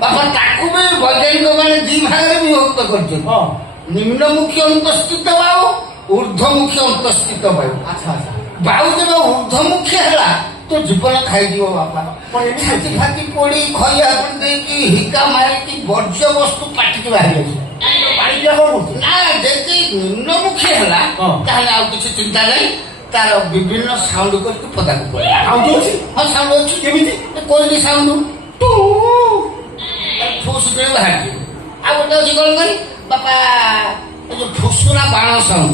ବାପା ତାକୁ ବି ବୈଜ୍ଞାନିକ ମାନେ ଦି ଭାଗରେ ବିଭକ୍ତ କରିଛନ୍ତି। ନିମ୍ନମୁଖୀ ଅନ୍ତଃସ୍ଥିତ ବାୟୁ, ଊର୍ଦ୍ଧ୍ୱମୁଖୀ ଅନ୍ତଃସ୍ଥିତ ବାୟୁ। ବାୟୁ ଯେବେ ଊର୍ଦ୍ଧ୍ୱମୁଖୀ ହେଲା ତ ଜୀବନ ଖାଇଯିବ ବାପା। ଛାତି ଫାତି ପୋଡ଼ି ଖଇଆ ଦେଇକି ହିକା ମାରିକି ବର୍ଜ୍ୟ ବସ୍ତୁ ପାଟିକି ବାହାରି ଆସିବ। ନା ଯଦି ନିମ୍ନମୁଖୀ ହେଲା ତାହେଲେ ଆଉ କିଛି ଚିନ୍ତା ନାହିଁ, ତାର ବିଭିନ୍ନ ସାଉଣ୍ଡ କରିକି ପଦାକୁ ପଡେ। ହଁ ସାଉଣ୍ଡ ଅଛି। କେମିତି? କୋଇଲି ସାଉଣ୍ଡ ଫୁସ୍ କିଣି ବାହାରିଯିବ। ଆଉ ଗୋଟେ ଅଛି କଣ କରି ବାପା ଏ ଯୋଉ ଫୁସୁରା ବାଣ ସାଉଣ୍ଡ,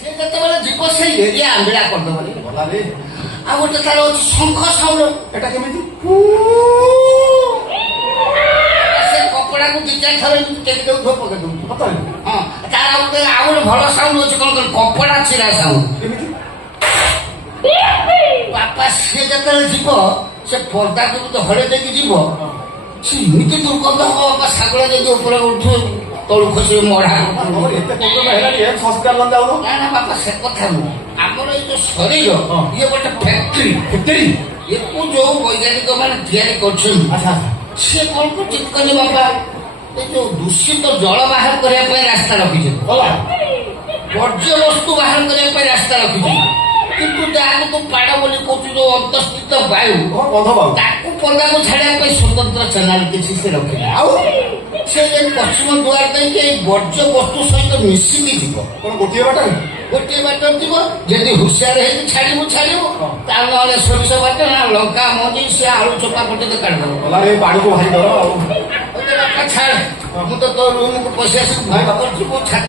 ସେ ଯେତେବେଳେ ଯିବ ସେଇ ଏରିଆ ଆମ୍ବିଳା କରିଦବ। ଆଉ ଗୋଟେ ତାର ଅଛି ଶଙ୍ଖ ସାଉଣ୍ଡ। ଏଟା କେମିତି? କପଡାକୁ ଦି ଚାରି ଥର ଟେକି ଦଉଥିବ ପକେଇ ଦଉଥିବ। ହଁ ତାର ଆଉ ଗୋଟେ ଭଲ ସାଉଣ୍ଡ ଅଛି କଣ କର କପଡା ଚିରା ସାଉଣ୍ଡ। ବାପା ସେ ଯେତେବେଳେ ଯିବ ସେ ପର୍ଦାକୁ ହଳେଇ ଦେଇକି ଯିବ, ସେ ଏମିତି ଦୁର୍ଗନ୍ଧ ହବ ବାପା। ଶାଗୁଳା ଯଦି ଉପରେ ଉଠୁ ତଳୁ ଖସିବ ମଢା। ନା ନା ବାପା ସେ କଥା ନୁହଁ। ଆମର ଏଇ ଯୋଉ ଶରୀର ଇଏ ଗୋଟେ ଫ୍ୟାକ୍ଟ୍ରି। ୟାକୁ ଯୋଉ ବୈଜ୍ଞାନିକ ମାନେ ତିଆରି କରୁଛନ୍ତି ସେ କଣ କରୁଛନ୍ତି ବାପା, ଏ ଯୋଉ ଦୂଷିତ ଜଳ ବାହାର କରିବା ପାଇଁ ରାସ୍ତା ରଖିଛନ୍ତି, ବର୍ଜ୍ୟ ବସ୍ତୁ ବାହାର କରିବା ପାଇଁ ରାସ୍ତା ରଖିଛନ୍ତି। କିନ୍ତୁ ଯାହାକୁ ତୁ ପାଡ଼ ବୋଲି କହୁଛୁ ଯୋଉ ଅନ୍ତଃସ୍ଥିତ ବାୟୁ ତାକୁ ପଦାକୁ ଛାଡିବା ପାଇଁ ସ୍ୱତନ୍ତ୍ର ଚ୍ୟାନେଲ କିଛି ସେ ରଖିଲେ। ଆଉ ସେ ଯେ ପଶ୍ଚିମ ଦୁଆର ଦେଇକି ଏଇ ବର୍ଜ୍ୟ ବସ୍ତୁ ସହିତ ମିଶିକି ଯିବ। କଣ ଗୋଟିଏ ବାଟ ଯିବ। ଯଦି ହୁସିଆର ହେଇକି ଛାଡିବୁ ତା ନହେଲେ ସୋରିଷ ବାଟ ନା ଲଙ୍କା ମଞ୍ଜି ସେ ଆଳୁ ଚୋପା ପଟେ କାଢିଦବ। ପାଣିକୁ ଭାଜିଦବ। ଛାଡ ମୁଁ ତ ତୋ ରୁମକୁ ପଶି ଆସିକି ଭୟ କରୁଛି।